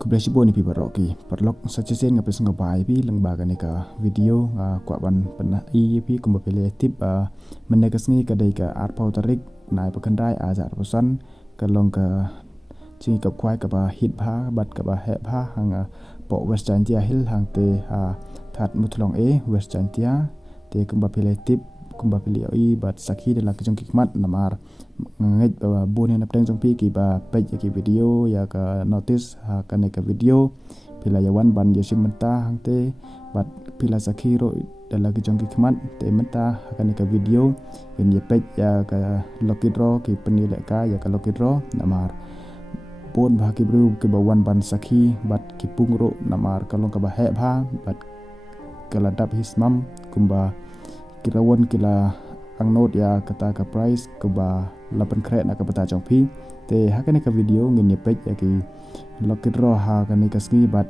Kublasibo ni pi baroki perlok sajen ngapes ngabai pi lengbaga ni ka video kwa ban pernah pi kumba pele tip menegas ni kadai ka arpau tarik nai pakandai ajar pesan kalong ka cing ka kwai ka ba hit bha bat ka ba he bha hang po west jantia hil hang te that mutlong west jantia te kumba pele tip kumba pele bat sakhi de la kejong kikmat namar ngait bone na pteng jong pi ki ba page ki video ya ka notice ka ne ka video pila ya wan ban yesim menta hangte bat pila sakhiro dala kejong kikmat te menta ka ne ka video in ye page ya ka lokidro ki penile ka ya ka lokidro namar pon ba ki bru ki ba wan ban sakhi bat ki pungro namar kalong ka ba he bha bat kaladap hismam kumba kirawon kila ang note ya kata ka price ke ba 8 kret nak bata jong pi te hakane ka video ngin page ya ki lokidro ha kan ka ski bat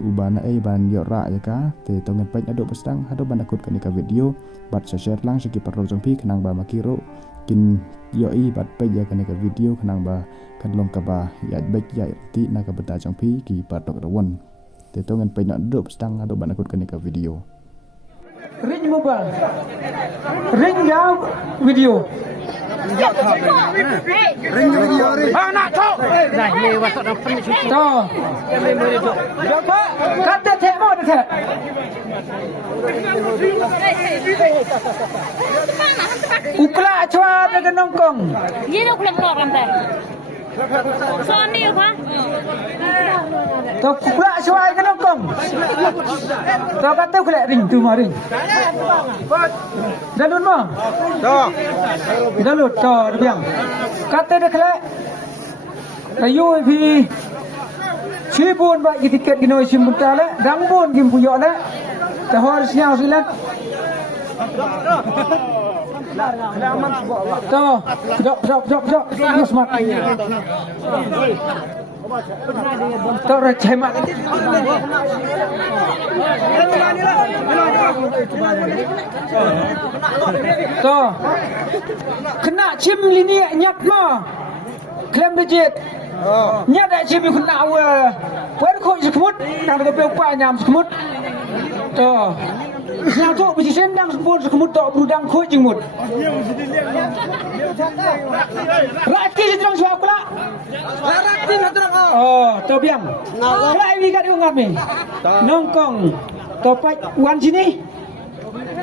ubana ban yo ra ya ka te to ngin page ado pestang ado ban akut kan ka video bat share lang segi perlo jong pi kenang ba makiro kin yo bat page ya kan ka video kenang ba kan long ka ba ya baik ya ti nak bata jong pi ki patok rawon te to ngin page ado pestang ado ban akut kan ka video ring mobile ring ya video ring video nak tahu dah lewat tak dapat ni tahu berapa kata tak mau tak ukla cua dengan nongkong ni nak keluar kan teh Sony apa tu ukla cua dengan nongkong tu kata ukla ring tu maring dalun mah dalun tu biang kata dia kelak ayu pi cibun bak tiket ginoi simbutala dangbun gim puyok la tahor siang silat tu jok smart tu receh mak tu kena cim lini nyat mah klaim digit nyat dak cim kena awal wer ko sekmut nang ke pe pa nyam sekmut tu Yang tu mesti sendang sepuluh sekemut tak berudang koi jengmut. Rati sedang suap pula. Rati sedang. Oh, tu biang. Rai wikat ungat ni. Nongkong. Topai wan sini.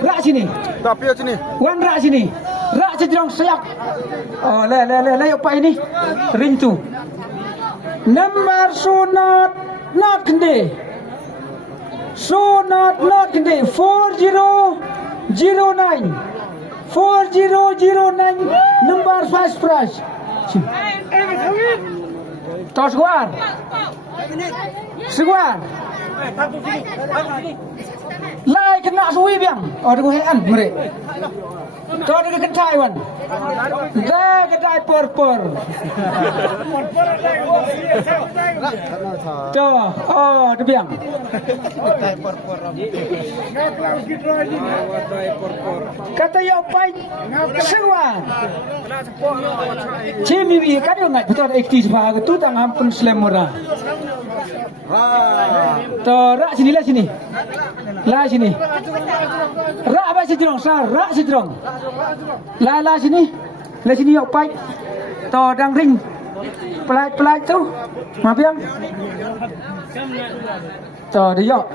Rak sini. Tapi sini. Wan rak sini. Rak sedang seyak. Oh, le apa ini? Rintu. Nomor sunat not kendi. So not kende 4009 number first prize. Tos guar. Seguar. Lai kena suwi biang. Oh aku hean mere. Kau ada kedai wan. Dah kedai por. Tuh, oh tu biang. Kata yo pai sewa. Cimi bi kan yo ngat betul aktif bah tu tang ampun slemora. Tuh, rak sini lah sini. Lah sini. Rak apa sejrong sar, rak sejrong. Lah sini. Lah sini yo pai. Tuh dang ring. Pelai tu. Mabiang. Tuh dia.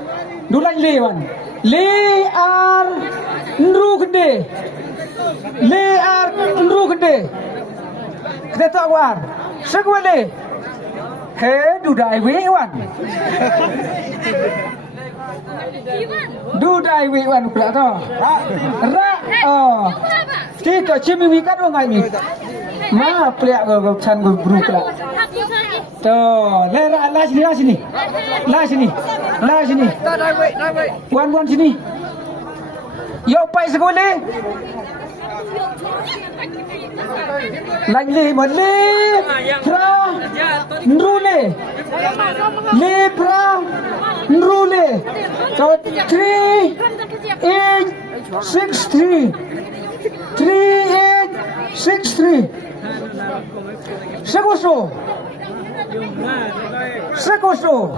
Dulan lewan. Le ar nru gede. Le ar nru gede. Kita tak war. Segwele. He dudai wewan. Dudai wewan pula tu. Ra kita cimi wikat orang ni. Ma pelak kau can kau buruk pula. Tu, lah sini. Wan sini. Yo pai sekolah. Lagi le pra nrule. Le pra nrule. So 3863. 3863. Seguso. Sekoso.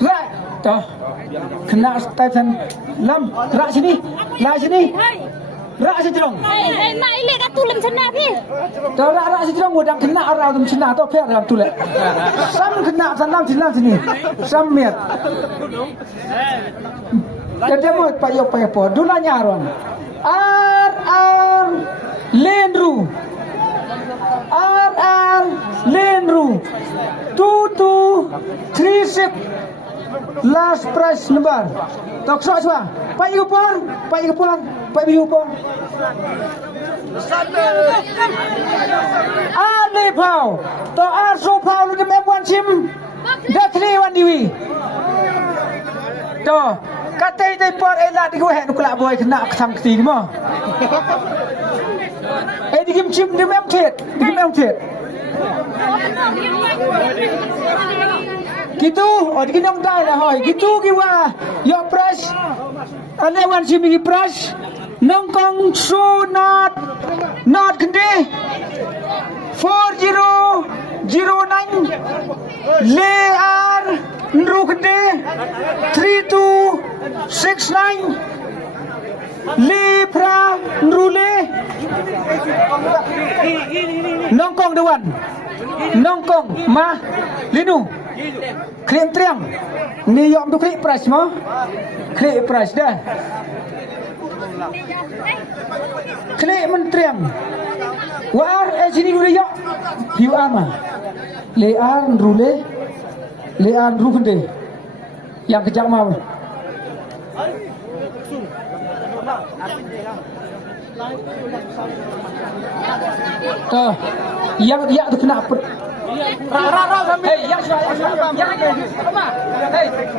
Rak, toh. Kena Stephen Lam, rak sini. Lah sini. Rak sini dong. Mak ini kat tulen sana pi. Toh rak sini dong udang kena orang tu cina toh pek dalam tu le. Sam kena sana sini. Sam miat. Kita mau payah po. Dula nyaron. Lenru. Lenru. 2236 last price number. Tok sok semua. Pak Yupon. Ni pau. To so pau lu dem wan sim. Dah kli wan diwi. To katai tai por elat di he nuk la boy kena thang kti ni mo. Digim sim dem em thet. Gitu, digin nong dai la hoi. Gitu kiwa. Yo price. Ane wan sim gi price. Nong kong so not kende 4009 lear nru kende 3269 le pra nrule nong kong dewan nong kong ma linu krem triang ni yom tu klik price mo klik price dah klik mentriang war sini dulu yok hiu ama lean rule lean rukende yang kejak mau tuh yang tu kena Hei,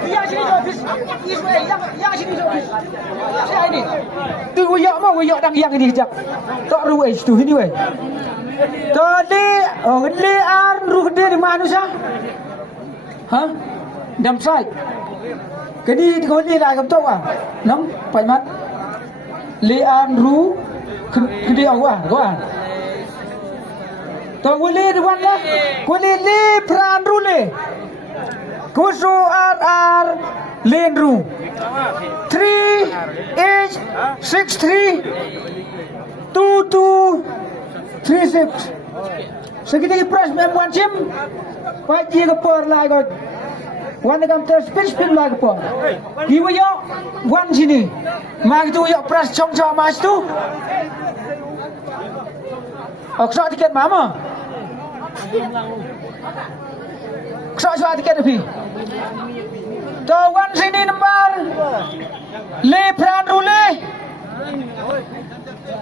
yang sini ini. Tu woyok mau woyok dang yang ini kejap. Tak ruai situ ini weh. Tadi, lean ruh dia di mana sah? Hah? Dam sai. Kini kau ni lah kamu tahu ah? Nam, pakai lean ruh kedi awak, kau ah? Tahu boleh di mana? Boleh le peran rule. Kusu lenru 3863 2236 sekitar price memang sim pagi ke por lagi kau wan kam terspin lagi por ibu yo wan sini mak tu yo price chong mas tu okso tiket mama okso tiket lebih Tawan sini nomor le peran rule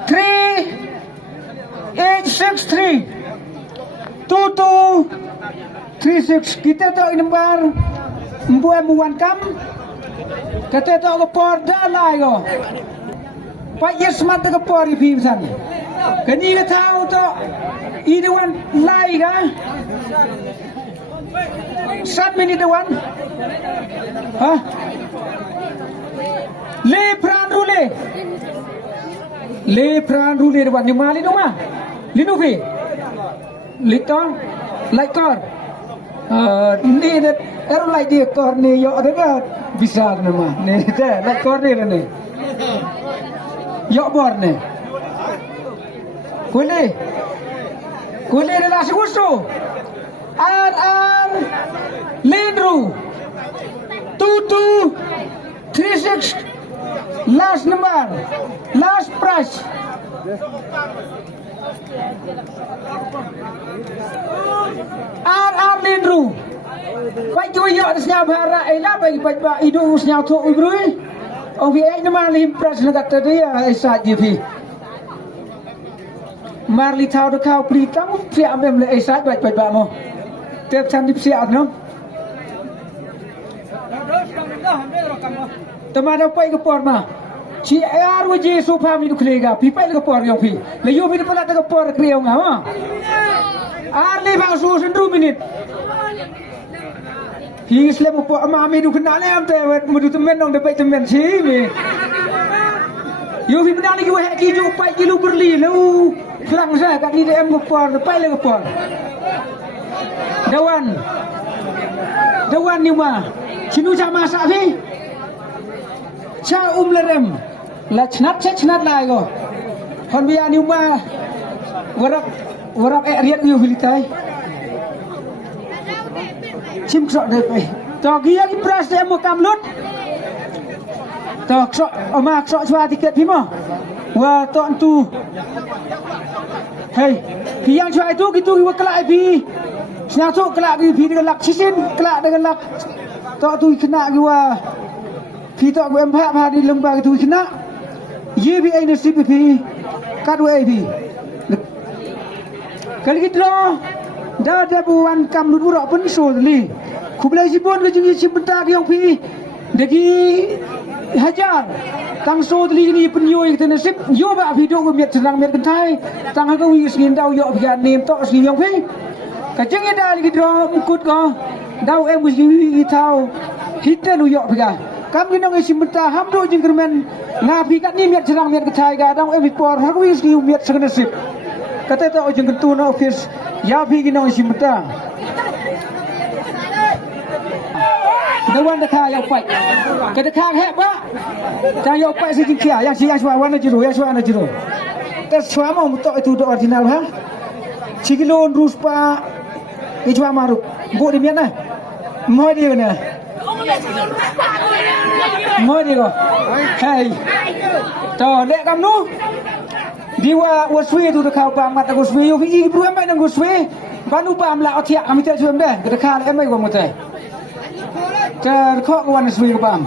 3863 2236 kita tahu nomor mbuan muan kam kita tahu ke por dalai ko pak yesmat ke por ibi san kini kita tahu to iduan lai ka 7 minit dewan hah le peran rule dewan ni mali dong mah linu fi liton like kor ni det like dia kor ni yo ada bisa nama ni dah like kor ni yo bor ni kule relasi usu Lenru 2236 last number last price Lenru Pak cuy yo senyap hara ela bagi pak hidung senyap tu ibrui ông vi ai nama lim price nak tadi ya esat jipi Marli tahu dah kau beli tamu siap ambil esat baik mo tiap cantik siap no teman apa yang kepor mah si air wajib supaya minum kelega pipa yang kepor yang pi layu minum pula tak kepor kriau ngah mah arli bang susun 2 minit hingga selama kepor mah minum kenal yang tewet mudu temen dong dapat temen sini you pi kenal lagi wahai kiju pai kilu berli lu kelang saya kat ni em kepor pai lagi kepor Dawan ni ma Cinu sama sapi Cha lerem La chnat lai go Hon biya ni ma Warap riat yu hilitai Chim sok dai pai To gia ki pras de mo kam lut To sok oma sok chua tiket pi mo Wa to tu Hey pi yang chua itu gitu wa kelak pi Snya sok kelak pi dengan lak sisin kelak dengan lak To tu kena gua pi to gua empat hari lembaga tu kena ye bi ai nasib pi kat wa pi kali kita dah buan kam lut burak pun so li kublai sibon ke jingi sebentar yang pi degi hajar tang so li ni penyo yang nasib yo ba video gua miat senang miat kentai tang ka wi singin dau yo pian nim to sing yang pi ka jingi dah li kita mukut ko dau em wi tau hita nu yo pian kam ni nang sebentar ham do jing kermen ngapi kat ni miat senang miat kentai ga dau em por ha wi sing miat senang nasib kata tu ujung kentu na office ya pergi nang isi mata Dewan dekah yang fight kedekah hebat jangan yang fight sedikit kia yang siang suawan na jiru yang suawan na jiru tes suama untuk itu do original ha cikilon ruspa itu amaru bu di mana mau dia mana mau dia ko hey to lek kamu Diwa waswe tu dekau bang mata waswe yo pi bru amai nang waswe banu bam la otia kami tak jual dah kedekal amai gua mutai ter kok wan waswe bam